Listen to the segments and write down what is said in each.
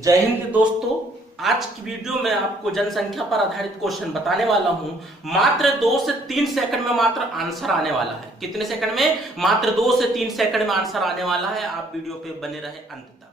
जय हिंद दोस्तों। आज की वीडियो में आपको जनसंख्या पर आधारित क्वेश्चन बताने वाला हूं। मात्र 2 से 3 सेकंड में मात्र आंसर आने वाला है। कितने सेकंड में? मात्र 2 से 3 सेकंड में आंसर आने वाला है। आप वीडियो पे बने रहे अंत तक।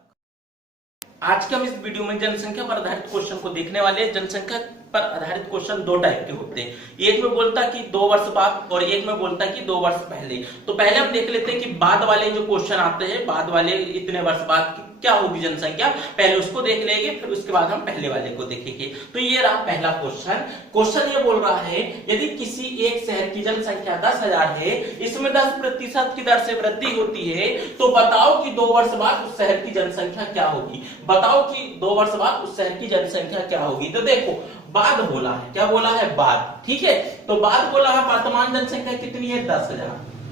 आज के हम इस वीडियो में जनसंख्या पर आधारित क्वेश्चन को देखने वाले हैं। जनसंख्या पर आधारित क्वेश्चन दो टाइप के होते हैं। एक में बोलता है कि 2 वर्ष बाद और एक में बोलता है कि 2 वर्ष पहले। तो पहले हम देख लेते हैं कि बाद वाले जो क्वेश्चन आते हैं, बाद वाले इतने वर्ष बाद क्या होगी जनसंख्या, पहले उसको देख लेंगे, फिर उसके बाद हम पहले वाले को देखेंगे। तो ये रहा पहला क्वेश्चन। क्वेश्चन ये बोल रहा है, यदि किसी एक शहर की जनसंख्या 10,000 है, इसमें 10% की दर से वृद्धि होती है, तो बताओ कि 2 वर्ष बाद उस शहर की जनसंख्या क्या होगी। बताओ कि 2 वर्ष बाद उस शहर की जनसंख्या क्या होगी। तो देखो, बाद बोला है, क्या बोला है? बाद। ठीक है, तो बाद बोला है वर्तमान जनसंख्या कितनी है? 10,000।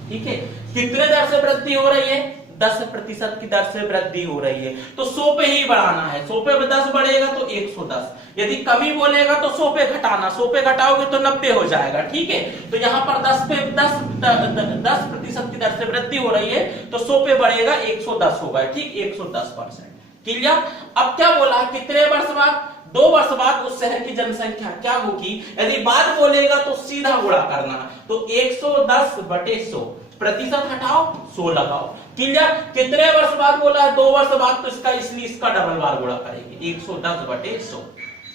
ठीक है, कितने दर से वृद्धि हो रही है? 10% की दर से वृद्धि हो रही है। तो 100 पे ही बढ़ाना है। 100 पे 10 बढ़ेगा तो 110। यदि कमी बोलेगा तो 100 पे घटाना। 100 पे घटाओगे तो 90 हो जाएगा। ठीक है, तो यहाँ पर 10% की दर से वृद्धि हो रही है, तो 100 पे बढ़ेगा 110 होगा। ठीक, 110%। क्लियर? अब क्या बोला, कितने वर्ष बाद? 2 वर्ष बाद उस शहर की जनसंख्या क्या होगी। यदि बाद बोलेगा तो सीधा गुणा करना। तो 110/100, प्रतिशत हटाओ 100 लगाओ। क्लियर? कितने वर्ष बाद बोला है? 2 वर्ष बाद, तो इसका इसलिए इसका डबल बार गुणा करेंगे 110/100।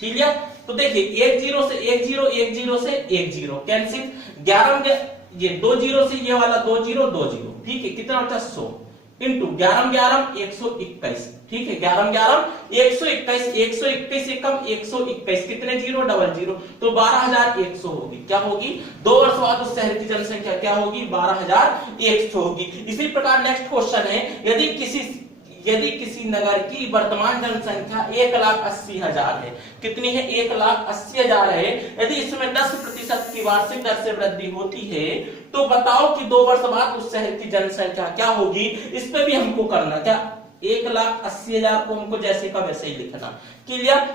क्लियर? तो देखिए 1 0 से 1 0, 1 0 से 1 0 कैंसिल। 11 ये 2 0 से ये वाला 2 0 2 0। ठीक है, कितना बचा? 100 इंटू 11 11 121। ठीक है, 11 11 121, 121 से कम 121, कितने जीरो? Double zero. तो 12,100 होगी। क्या होगी? 2 वर्ष बाद उस शहर की जनसंख्या क्या होगी? 12,100 होगी। इसी प्रकार नेक्स्ट क्वेश्चन है, यदि किसी नगर की वर्तमान जनसंख्या 1,80,000 है। कितनी है? 1,80,000 है। यदि इसमें 10% की वार्षिक दर से वृद्धि होती है, तो बताओ कि 2 वर्ष बाद उस शहर की जनसंख्या क्या होगी। इस पे भी हमको करना क्या, 1,80,000 को हमको जैसे का वैसे ही लिखना। क्लियर?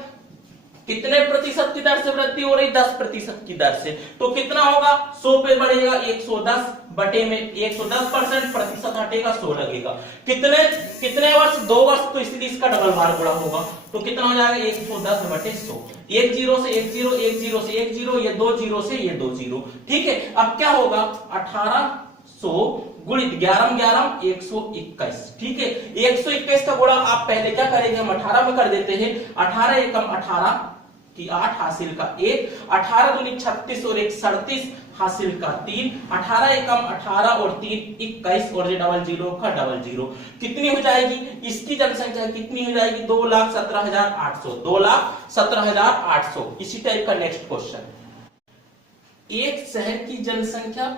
कितने प्रतिशत की दर से वृद्धि हो रही? 10% की दर से। तो कितना होगा? 100 पे बढ़ेगा 110 बटे में 110%, प्रतिशत हटेगा 100 लगेगा। कितने वर्ष? 2 वर्ष, तो इसलिए इसका डबल बार गुणा होगा। तो कितना हो जाएगा? 110/100। 1 0 से 1 0, 1 0 से 1 0, ये 2 0 से ये 2 0। ठीक है, अब क्या होगा? 1800 गुणित 11 11 121। ठीक है, 121 का गुणा आप पहले क्या करेंगे? हम 18 में कर देते हैं। 18 एकम 18 की 8 हासिल का 1, 18 दूनी 36 और 1 37 हासिल का 3, 18 एकम 18 और 3 21, और ये डबल जीरो का डबल जीरो। कितनी हो जाएगी इसकी जनसंख्या? कितनी हो जाएगी? 2,17,800। 2,17,800। इसी टाइप का नेक्स्ट क्वेश्चन, एक शहर की जनसंख्या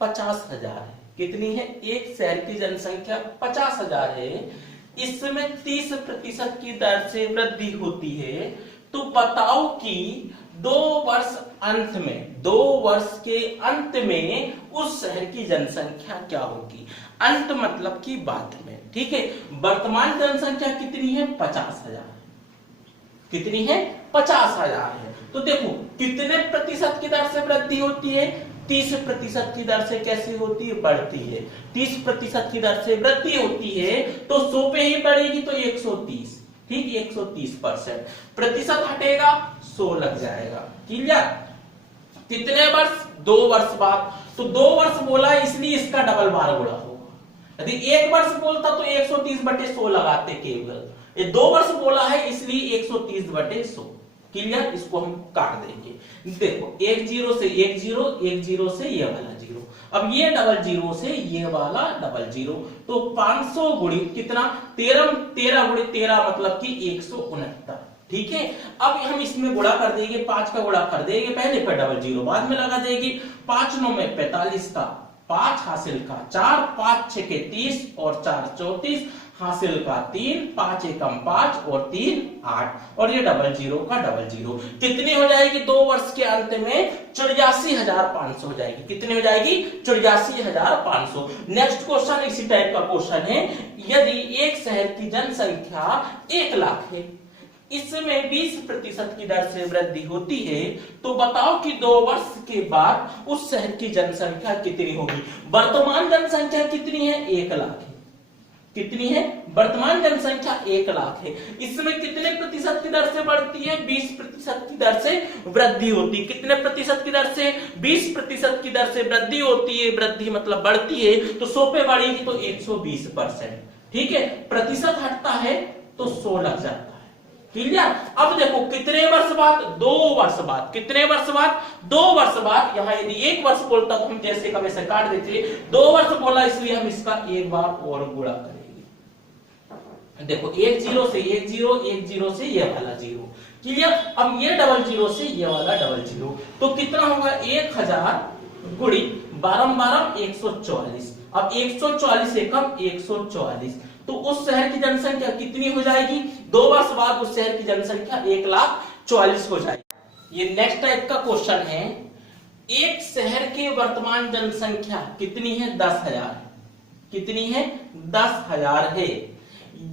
50,000 है। कितनी है? एक शहर की जनसंख्या 50,000 है। इसमें 30% की दर से वृद्धि होती है। तो बताओ कि 2 वर्ष के अंत में उस शहर की जनसंख्या क्या होगी। अंत मतलब कि बाद में। ठीक है, वर्तमान जनसंख्या कितनी है? 50,000। कितनी है? 50,000 है। तो देखो कितने प्रतिशत की दर से वृद्धि होती है? 30% की दर से कैसे होती है? बढ़ती है। 30% की दर से वृद्धि होती है, तो 100 पे ही बढ़ेगी तो 130। ठीक, 130%। प्रतिशत हटेगा 100 लग जाएगा। क्लियर? कितने वर्ष? 2 वर्ष बाद। तो 2 वर्ष बोला इसलिए इसका डबल बार गुणा होगा। यदि 1 वर्ष बोलता तो 130/100 लगाते केवल। ये 2 वर्ष बोला है इसलिए 130/100। क्लियर? इसको हम काट देंगे। देखो 1 0 से 1 0, 1 0 से ये वाला 0, अब ये डबल जीरो से ये वाला डबल जीरो। तो 500 गुणित कितना? 13 गुणित 13 मतलब कि 169। ठीक है, अब हम इसमें गुणा कर देंगे, 5 का गुणा कर देंगे पहले, फिर डबल जीरो बाद में लगा देंगे। 5 9 में 45 का 5 हासिल का 4, 5 6 के 30 और 4 34 हासिल का 3, 5 एकम 5 और 3 8, और ये डबल जीरो का डबल जीरो। कितनी हो जाएगी? 2 वर्ष के अंत में 84,500 हो जाएगी। कितनी हो जाएगी? 84,500। नेक्स्ट क्वेश्चन इसी टाइप का क्वेश्चन है, यदि एक शहर की जनसंख्या 1 लाख है, इसमें 20% की दर से वृद्धि होती है, तो बताओ कि 2 वर्ष के बाद उस शहर की जनसंख्या कितनी होगी। वर्तमान जनसंख्या कितनी है? 1 लाख है। कितनी है? वर्तमान जनसंख्या 1 लाख है। इसमें कितने प्रतिशत की दर से बढ़ती है? 20% की दर से वृद्धि होती है। कितने प्रतिशत की दर से? 20% की दर से वृद्धि होती है। वृद्धि मतलब बढ़ती है, तो 100 पे बढ़ेगी तो 120%। ठीक है, प्रतिशत हटता है तो 100 लग जाता है। क्लियर? अब देखो कितने वर्ष बाद? 2 वर्ष बाद। कितने वर्ष बाद? 2 वर्ष बाद। यहां यदि 1 वर्ष बोलता तो हम जैसे का वैसे काट देते, 2 वर्ष बोला इसलिए हम इसका एक बार और गुणा करेंगे। देखो 1 0 से 1 0, 1 0 से ये वाला 0। क्लियर? अब ये डबल 0 से ये वाला डबल 0, तो कितना होगा? 1000 गुणित 12 12 144। अब 144 से कम 144, तो उस शहर की जनसंख्या कितनी हो जाएगी? 2 वर्ष बाद उस शहर की जनसंख्या 1,40,000 हो जाएगी। ये नेक्स्ट टाइप का क्वेश्चन है। एक शहर के वर्तमान जनसंख्या कितनी है? 10,000। कितनी है? 10,000 है।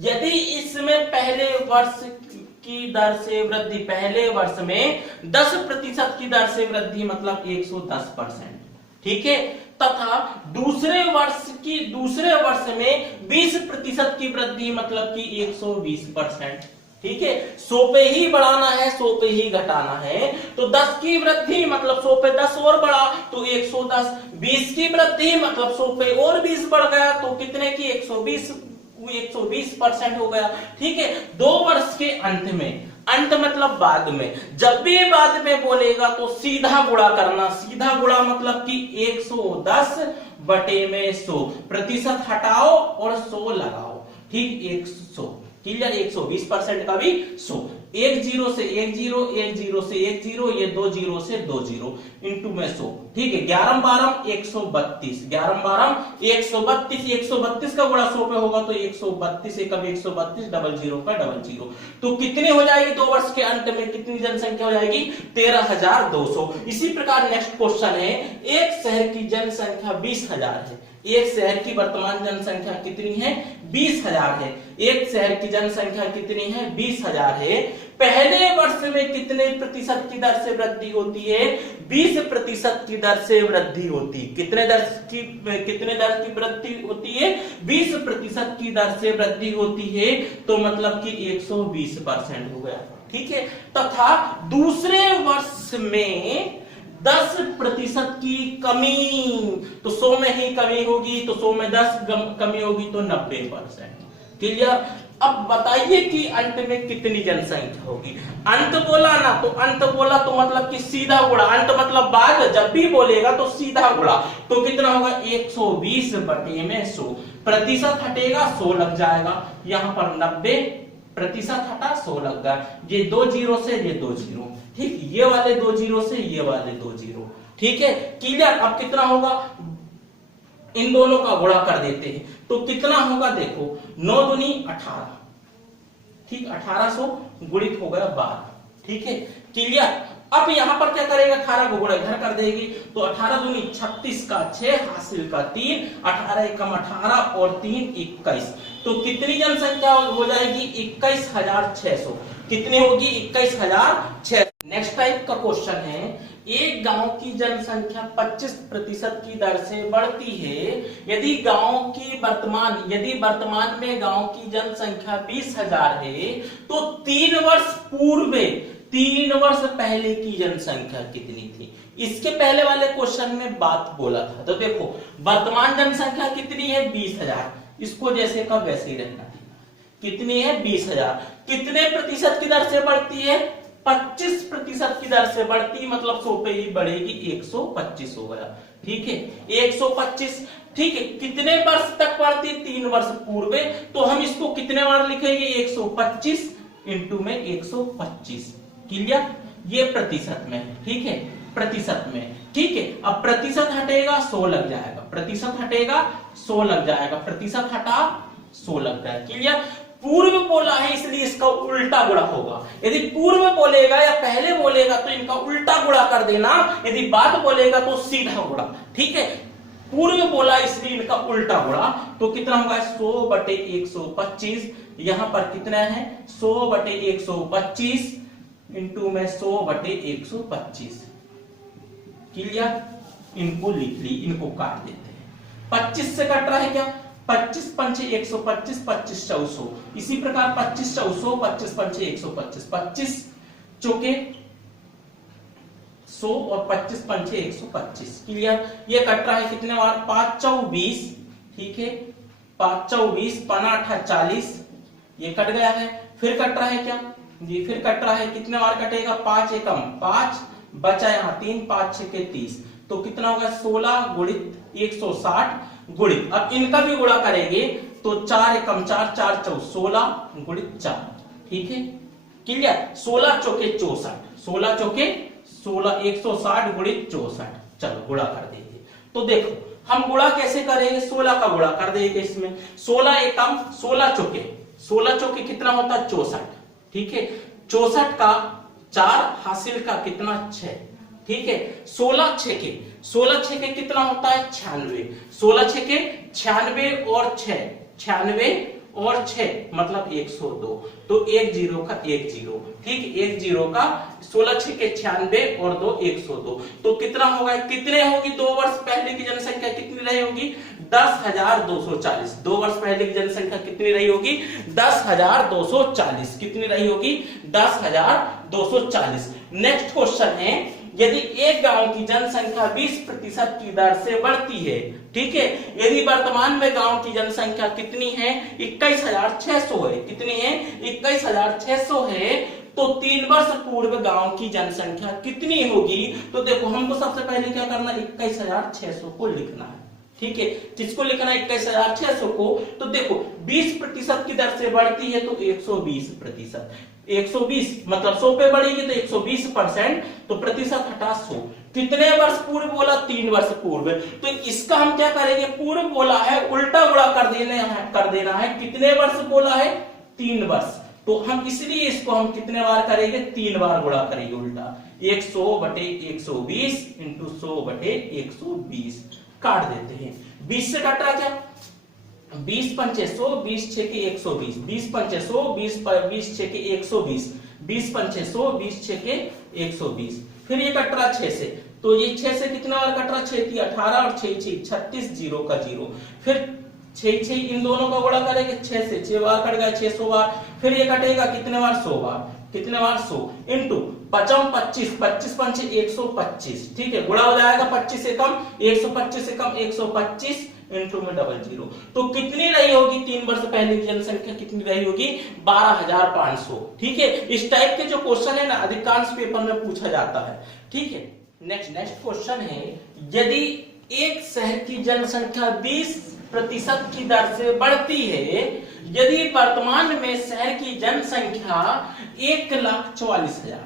यदि इसमें पहले वर्ष की दर से वृद्धि, पहले वर्ष में 10% की दर से वृद्धि मतलब 110%, ठीक है, तथा दूसरे वर्ष में 20% की वृद्धि मतलब कि 120%, ठीक है। 100 पे ही बढ़ाना है, 100 पे ही घटाना है, तो 10 की वृद्धि मतलब 100 पे 10 और बढ़ा तो 110, 20 की वृद्धि मतलब 100 पे और 20 बढ़ गया तो कितने की? 120% हो गया, ठीक है। 2 वर्ष के अंत में, अंत मतलब बाद में, जब भी बाद में बोलेगा तो सीधा गुणा करना। सीधा गुणा मतलब कि 110 बटे में 100, प्रतिशत हटाओ और 100 लगाओ, ठीक। 100 क्लियर? 120% का भी 100। 1 0 से 1 0, 1 0 से 1 0, ये 2 0 से 2 0 इंटू में 100, ठीक है। 11 12 132, 11 12 132, 132 का गुणा 100 पे होगा तो 132 एकम 132, डबल 0 का डबल 0, तो कितनी हो जाएगी? 2 वर्ष के अंत में कितनी जनसंख्या हो जाएगी? 13,200। इसी प्रकार नेक्स्ट क्वेश्चन है, एक शहर की जनसंख्या 20,000 है। एक शहर की वर्तमान जनसंख्या कितनी है? 20,000 है। एक शहर की जनसंख्या कितनी है? 20,000 है। पहले वर्ष में कितने प्रतिशत की दर से वृद्धि होती है? 20% की दर से वृद्धि होती है। कितने दर की वृद्धि होती है? 20% की दर से वृद्धि होती है, तो मतलब कि 120% हो गया, ठीक है। तथा दूसरे वर्ष में 10% की कमी, तो 100 में ही कमी होगी, तो 100 में 10 कमी होगी तो 90%, क्लियर। अब बताइए कि अंत में कितनी जनसंख्या होगी? अंत बोला ना, तो अंत बोला तो मतलब कि सीधा गुणा, अंत मतलब बाद, जब भी बोलेगा तो सीधा गुणा, तो कितना होगा? 120 बटे में 100, प्रतिशत हटेगा 100 लग जाएगा, यहां पर 90% हटा 100 लग गया, ये 2 0 से ये 2 0, ठीक। ये वाले 2 0 से ये वाले 2 0, ठीक है, क्लियर। अब कितना होगा? इन दोनों का गुणा कर देते हैं तो कितना होगा? देखो 9 दूनी 18, ठीक, 1800 गुणित हो गया 12, ठीक है, क्लियर। अब यहां पर क्या करेगा? 18 को गुणा इधर कर देगी, तो 18 दूनी 36 का 6, हासिल का 3, 18 एकम 18 और 3 21, तो कितनी जनसंख्या हो जाएगी? 21,600। कितनी होगी? 21,600। नेक्स्ट टाइप का क्वेश्चन है, एक गांव की जनसंख्या 25% की दर से बढ़ती है। यदि वर्तमान में गांव की जनसंख्या 20,000 है, तो 3 वर्ष पहले की जनसंख्या कितनी थी? इसके पहले वाले क्वेश्चन में बात बोला था। तो देखो वर्तमान जनसंख्या कितनी है? 20,000, इसको जैसे का वैसे ही रहना। कितनी है? 20,000। कितने प्रतिशत की दर से बढ़ती है? 25% की दर से बढ़ती, मतलब 100 पे ही बढ़ेगी, 125 हो गया, ठीक है, 125, ठीक है। कितने वर्ष तक बढ़ती? 3 वर्ष पूर्व, तो हम इसको कितने बार लिखेंगे? 125 इंटू में 125, क्लियर। ये प्रतिशत में, ठीक है, प्रतिशत में, ठीक है। अब प्रतिशत हटेगा 100 लग जाएगा, प्रतिशत हटेगा 100 लग जाएगा, प्रतिशत हटा 100 लग जाएगा, क्लियर। पूर्व बोला है इसलिए इसका उल्टा गुणा होगा। यदि पूर्व बोलेगा या पहले बोलेगा तो इनका उल्टा गुणा कर देना, यदि बाद बोलेगा तो सीधा गुणा, ठीक है। पूर्व बोला इसलिए इनका उल्टा गुणा, तो कितना होगा? 100 बटे 125, यहां पर कितना है? 100 बटे 125 इंटू में 100 बटे 125, क्लियर। इनको लिख ली, इनको काट देते हैं। 25 से कट रहा है क्या? 25 पंचे 125, 25 400, इसी प्रकार 25 400, 25 पंचे 125, 25 चौके 100 और 25 पंचे 125। क्लियर? ये कट रहा है कितने बार? 5 चौ 20, ठीक है, 5 चौ 20, 5 8 40, ये कट गया है। फिर कट रहा है क्या? ये फिर कट रहा है, कितने बार कटेगा? 5 एकम 5, बचा यहाँ 3, 5 6 के 30, तो कितना होगा? 16 गुणित 160 गुणित, अब इनका भी गुणा करेंगे तो 4 एकम 4, 4 चौ 16 गुणित 4, ठीक है, क्लियर? 16 चौके 64, 16 चौके 16, 160 गुणित 64, चलो गुणा कर देंगे। तो देखो हम गुणा कैसे करेंगे? 16 का गुणा कर देंगे इसमें, 16 एकम 16 चौके, 16 चौके कितना होता है? 64, ठीक है, 64 का 4 हासिल का कितना? 6, ठीक है, 16 छेके, 16 छेके कितना होता है? 96, 16 छेके 96 और 6, 96 और 6 मतलब 102, तो 1 0 का 1 0, ठीक, 1 0 का 16 छेके 96 और 2 102, तो कितना होगा? कितने होगी? 2 वर्ष पहले की जनसंख्या कितनी रही होगी? 10,240। 2 वर्ष पहले की जनसंख्या कितनी रही होगी? 10,240। कितनी रही होगी? 10,240। नेक्स्ट क्वेश्चन है, यदि एक गांव की जनसंख्या 20% की दर से बढ़ती है, ठीक है, यदि वर्तमान में गांव की जनसंख्या कितनी है? 21,600 है। कितनी है? 21,600 है, तो 3 वर्ष पूर्व गांव की जनसंख्या कितनी होगी? तो देखो हमको सबसे पहले क्या करना है? 21,600 को लिखना है, ठीक है, किसको लिखना है? 21,600 को। तो देखो 20% की दर से बढ़ती है तो 120%, 120 मतलब 100 पे बढ़ेगी तो 120%, तो प्रतिशत हटा 100। कितने वर्ष पूर्व बोला? 3 वर्ष पूर्व, तो इसका हम क्या करेंगे? पूर्व बोला है, उल्टा गुणा कर देना है। कितने वर्ष बोला है? 3 वर्ष, तो हम इसलिए इसको हम कितने बार करेंगे? 3 बार गुणा करेंगे उल्टा। 100/120 इंटू 100/120 काट देते हैं। 20 से कट रहा क्या? 20 पंचे 100, 20 छेके 120, 20 पंचे 100, 20 छेके 120, 20 पंचे 100, 20 छेके 120। फिर ये कट रहा 6 से, तो ये 6 से कितना बार कट रहा? 6 18 और 6 36, 0 का 0। फिर 6 इन दोनों का गुणा करेंगे, 6 से 6 बार कट गया, 600 बार। फिर ये कटेगा कितने बार? 100 बार। कितने बार? 100 इंटू 25, 25 पंचे 125, ठीक है, गुणा हो जाएगा 25 से कम 125 से कम 125 इंटू में 00, तो कितनी रही होगी? 3 वर्ष पहले की जनसंख्या कितनी रही होगी? 12,500, ठीक है। इस टाइप के जो क्वेश्चन है ना, अधिकांश पेपर में पूछा जाता है, ठीक है। नेक्स्ट क्वेश्चन है, यदि एक शहर की जनसंख्या 20% की दर से बढ़ती है, यदि वर्तमान में शहर की जनसंख्या 1,44,000,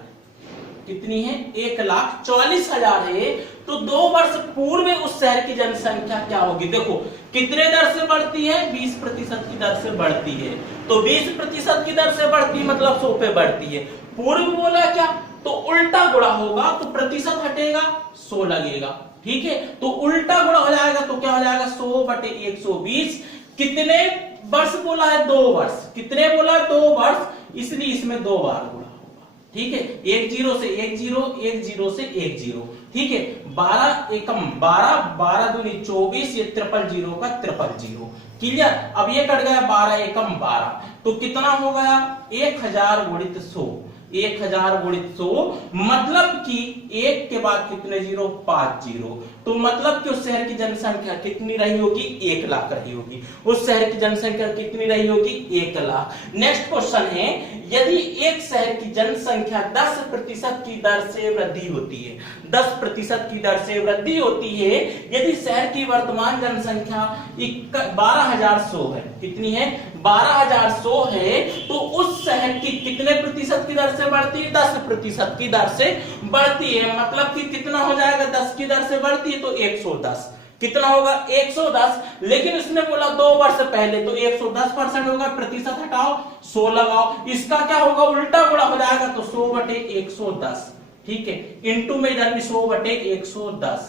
कितनी है? 1,44,000 है, तो 2 वर्ष पूर्व उस शहर की जनसंख्या क्या होगी? देखो कितने दर से बढ़ती है? 20% की दर से बढ़ती है, तो 20% की दर से बढ़ती मतलब 100 पे बढ़ती है। पूर्व बोला क्या? तो उल्टा गुणा होगा, तो प्रतिशत हटेगा 100 लगेगा, ठीक है, तो उल्टा गुणा हो जाएगा, तो क्या हो जाएगा? 100/120। कितने वर्ष बोला है? 2 वर्ष। कितने बोला है? 2 वर्ष, इसलिए इसमें 2 बार गुणा होगा, ठीक है। 1 0 से 1 0, 1 0 से 1 0, ठीक है। 12 एकम 12, 12 दूनी 24, ये 000 का 000। क्लियर? अब ये कट गया 12 एकम 12, तो कितना हो गया? 1000 गुणित 100, 1000 गुणित 100, मतलब कि 1 के बाद कितने 0? 5 0, तो मतलब कि उस शहर की जनसंख्या कितनी रही होगी? 1 लाख रही होगी। उस शहर की जनसंख्या कितनी रही होगी? 1 लाख। नेक्स्ट क्वेश्चन है, यदि एक शहर की जनसंख्या 10% की दर से वृद्धि होती है, 10% की दर से वृद्धि होती है, यदि शहर की वर्तमान जनसंख्या 12,100 है, कितनी है? 12,100 है, तो उस शहर की कितने प्रतिशत की दर से बढ़ती है? 10% की दर से बढ़ती है, मतलब कि कितना हो जाएगा? 10 की दर से बढ़ती है तो 110। कितना होगा? 110, लेकिन उसने बोला 2 वर्ष पहले, तो 110% होगा, प्रतिशत हटाओ 100 लगाओ, इसका क्या होगा? उल्टा गुणा हो जाएगा, तो 100/110, ठीक है, इंटू में इधर भी 100/110,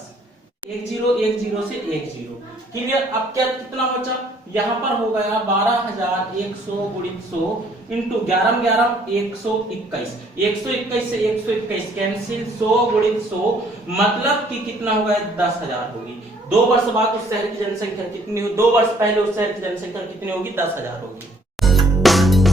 1 0 1 0 से 1 0। क्लियर? अब क्या कितना बचा? यहां पर हो गया 12,100 गुणित 100 इंटू 11 11 121, 121 से 121 कैंसिल, 100 गुणित 100 मतलब कि कितना हो गया? 10,000 होगी। 2 वर्ष बाद उस शहर की जनसंख्या कितनी हो, 2 वर्ष पहले उस शहर की जनसंख्या कितनी होगी, 10,000 होगी।